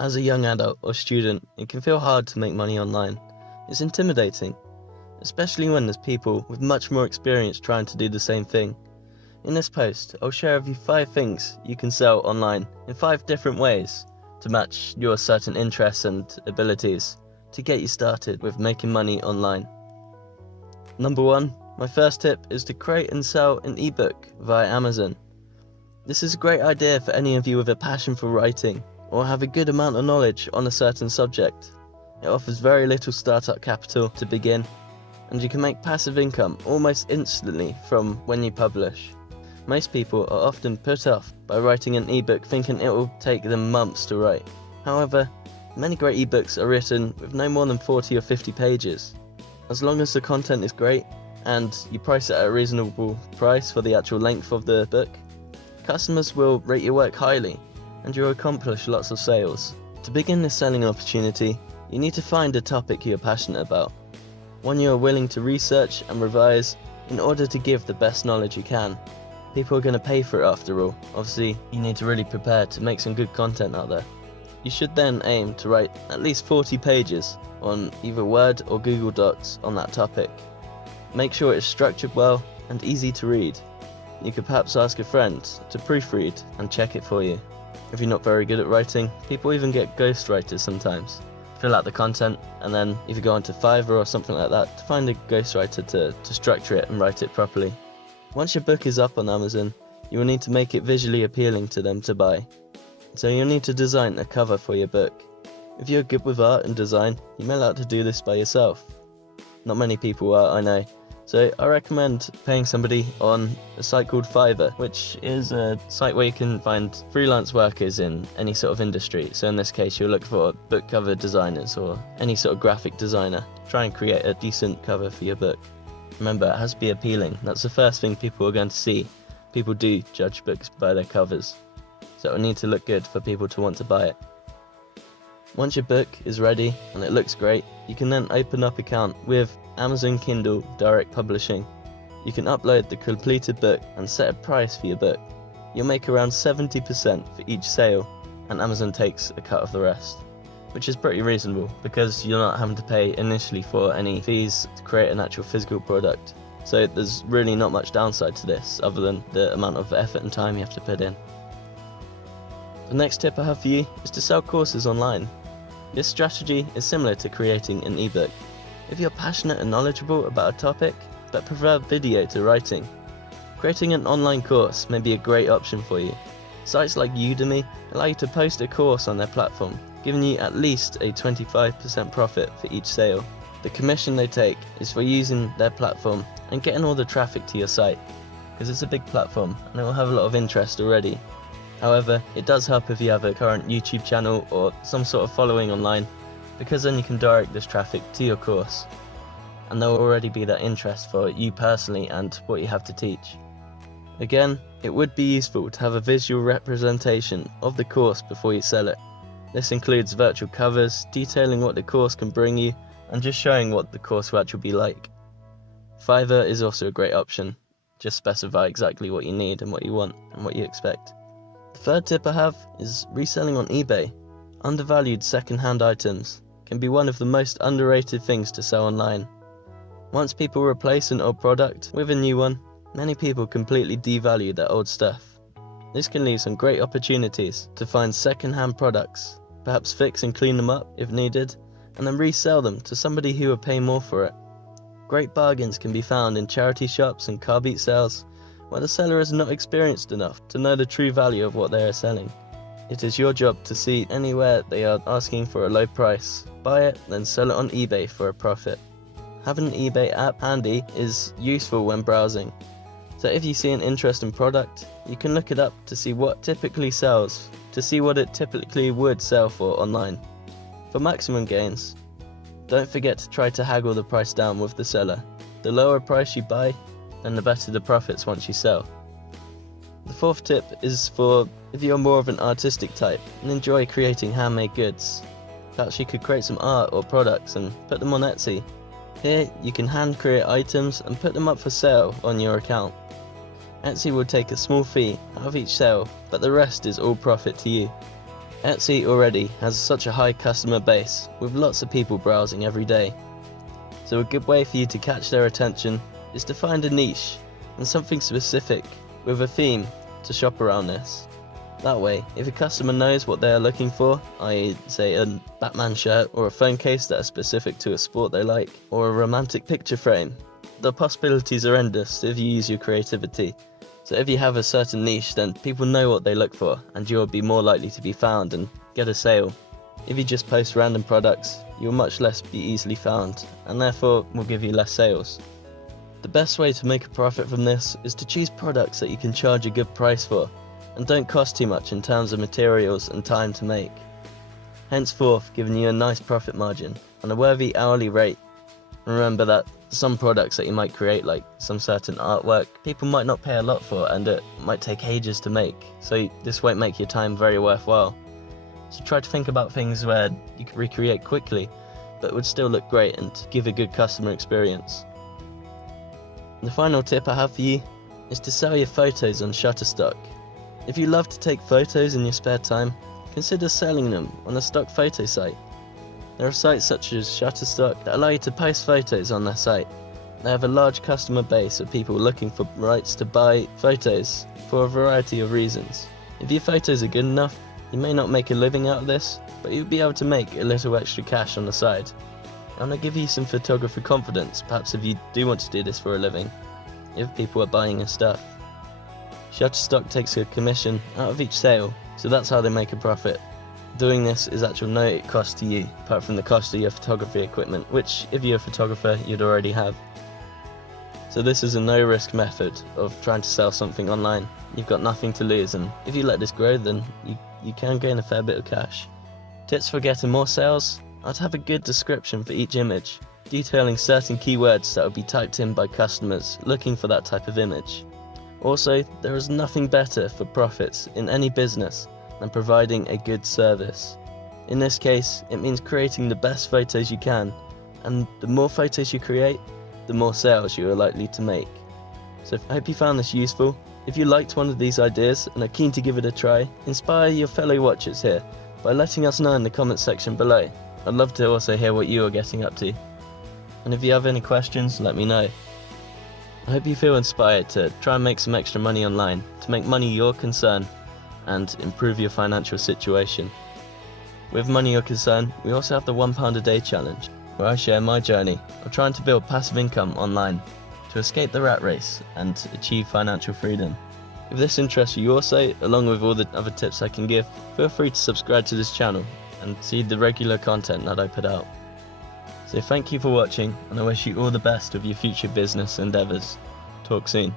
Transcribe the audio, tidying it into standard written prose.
As a young adult or student, it can feel hard to make money online. It's intimidating, especially when there's people with much more experience trying to do the same thing. In this post, I'll share with you 5 things you can sell online in 5 different ways to match your certain interests and abilities to get you started with making money online. Number 1, my first tip is to create and sell an ebook via Amazon. This is a great idea for any of you with a passion for writing or have a good amount of knowledge on a certain subject. It offers very little startup capital to begin, and you can make passive income almost instantly from when you publish. Most people are often put off by writing an ebook thinking it will take them months to write. However, many great ebooks are written with no more than 40 or 50 pages. As long as the content is great and you price it at a reasonable price for the actual length of the book, customers will rate your work highly and you'll accomplish lots of sales. To begin this selling opportunity, you need to find a topic you're passionate about, one you are willing to research and revise in order to give the best knowledge you can. People are going to pay for it after all. Obviously, you need to really prepare to make some good content out there. You should then aim to write at least 40 pages on either Word or Google Docs on that topic. Make sure it's structured well and easy to read. You could perhaps ask a friend to proofread and check it for you. If you're not very good at writing, people even get ghostwriters sometimes. Fill out the content and then either go onto Fiverr or something like that to find a ghostwriter to structure it and write it properly. Once your book is up on Amazon, you will need to make it visually appealing to them to buy. So you'll need to design a cover for your book. If you're good with art and design, you may like to do this by yourself. Not many people are, I know. So I recommend paying somebody on a site called Fiverr, which is a site where you can find freelance workers in any sort of industry. So in this case, you'll look for book cover designers or any sort of graphic designer. Try and create a decent cover for your book. Remember, it has to be appealing. That's the first thing people are going to see. People do judge books by their covers. So it will need to look good for people to want to buy it. Once your book is ready and it looks great, you can then open up an account with Amazon Kindle Direct Publishing. You can upload the completed book and set a price for your book. You'll make around 70% for each sale, and Amazon takes a cut of the rest, which is pretty reasonable because you're not having to pay initially for any fees to create an actual physical product. So there's really not much downside to this other than the amount of effort and time you have to put in. The next tip I have for you is to sell courses online. This strategy is similar to creating an ebook. If you're passionate and knowledgeable about a topic, but prefer video to writing, creating an online course may be a great option for you. Sites like Udemy allow you to post a course on their platform, giving you at least a 25% profit for each sale. The commission they take is for using their platform and getting all the traffic to your site, because it's a big platform and it will have a lot of interest already. However, it does help if you have a current YouTube channel or some sort of following online, because then you can direct this traffic to your course, and there will already be that interest for you personally and what you have to teach. Again, it would be useful to have a visual representation of the course before you sell it. This includes virtual covers, detailing what the course can bring you, and just showing what the course will actually be like. Fiverr is also a great option. Just specify exactly what you need and what you want and what you expect. The third tip I have is reselling on eBay. Undervalued second-hand items can be one of the most underrated things to sell online. Once people replace an old product with a new one, many people completely devalue their old stuff. This can leave some great opportunities to find second-hand products, perhaps fix and clean them up if needed, and then resell them to somebody who will pay more for it. Great bargains can be found in charity shops and car beat sales, where the seller is not experienced enough to know the true value of what they are selling. It is your job to see anywhere they are asking for a low price, buy it, then sell it on eBay for a profit. Having an eBay app handy is useful when browsing. So if you see an interesting product, you can look it up to see what typically sells, to see what it typically would sell for online. For maximum gains, don't forget to try to haggle the price down with the seller. The lower price you buy, then the better the profits once you sell. The fourth tip is for if you're more of an artistic type and enjoy creating handmade goods. Perhaps you could create some art or products and put them on Etsy. Here you can hand create items and put them up for sale on your account. Etsy will take a small fee out of each sale, but the rest is all profit to you. Etsy already has such a high customer base, with lots of people browsing every day. So a good way for you to catch their attention is to find a niche and something specific with a theme to shop around this. That way, if a customer knows what they are looking for, i.e. say a Batman shirt or a phone case that is specific to a sport they like, or a romantic picture frame, the possibilities are endless if you use your creativity. So if you have a certain niche, then people know what they look for and you'll be more likely to be found and get a sale. If you just post random products, you'll much less be easily found and therefore will give you less sales. The best way to make a profit from this is to choose products that you can charge a good price for and don't cost too much in terms of materials and time to make, henceforth giving you a nice profit margin and a worthy hourly rate. And remember that some products that you might create, like some certain artwork, people might not pay a lot for and it might take ages to make, so this won't make your time very worthwhile. So try to think about things where you can recreate quickly but would still look great and give a good customer experience. The final tip I have for you is to sell your photos on Shutterstock. If you love to take photos in your spare time, consider selling them on a stock photo site. There are sites such as Shutterstock that allow you to post photos on their site. They have a large customer base of people looking for rights to buy photos for a variety of reasons. If your photos are good enough, you may not make a living out of this, but you'll be able to make a little extra cash on the side. And I'll give you some photographer confidence, perhaps if you do want to do this for a living, if people are buying your stuff. Shutterstock takes a commission out of each sale, so that's how they make a profit. Doing this is actual no cost to you, apart from the cost of your photography equipment, which if you're a photographer you'd already have. So this is a no risk method of trying to sell something online. You've got nothing to lose, and if you let this grow then you can gain a fair bit of cash. Tips for getting more sales? I'd have a good description for each image, detailing certain keywords that would be typed in by customers looking for that type of image. Also, there is nothing better for profits in any business than providing a good service. In this case, it means creating the best photos you can, and the more photos you create, the more sales you are likely to make. So I hope you found this useful. If you liked one of these ideas and are keen to give it a try, inspire your fellow watchers here by letting us know in the comments section below. I'd love to also hear what you are getting up to. And if you have any questions, let me know. I hope you feel inspired to try and make some extra money online, to make money your concern and improve your financial situation. With Money Your Concern, we also have the £1 a day challenge, where I share my journey of trying to build passive income online to escape the rat race and achieve financial freedom. If this interests you also, along with all the other tips I can give, feel free to subscribe to this channel and see the regular content that I put out. So thank you for watching, and I wish you all the best of your future business endeavours. Talk soon.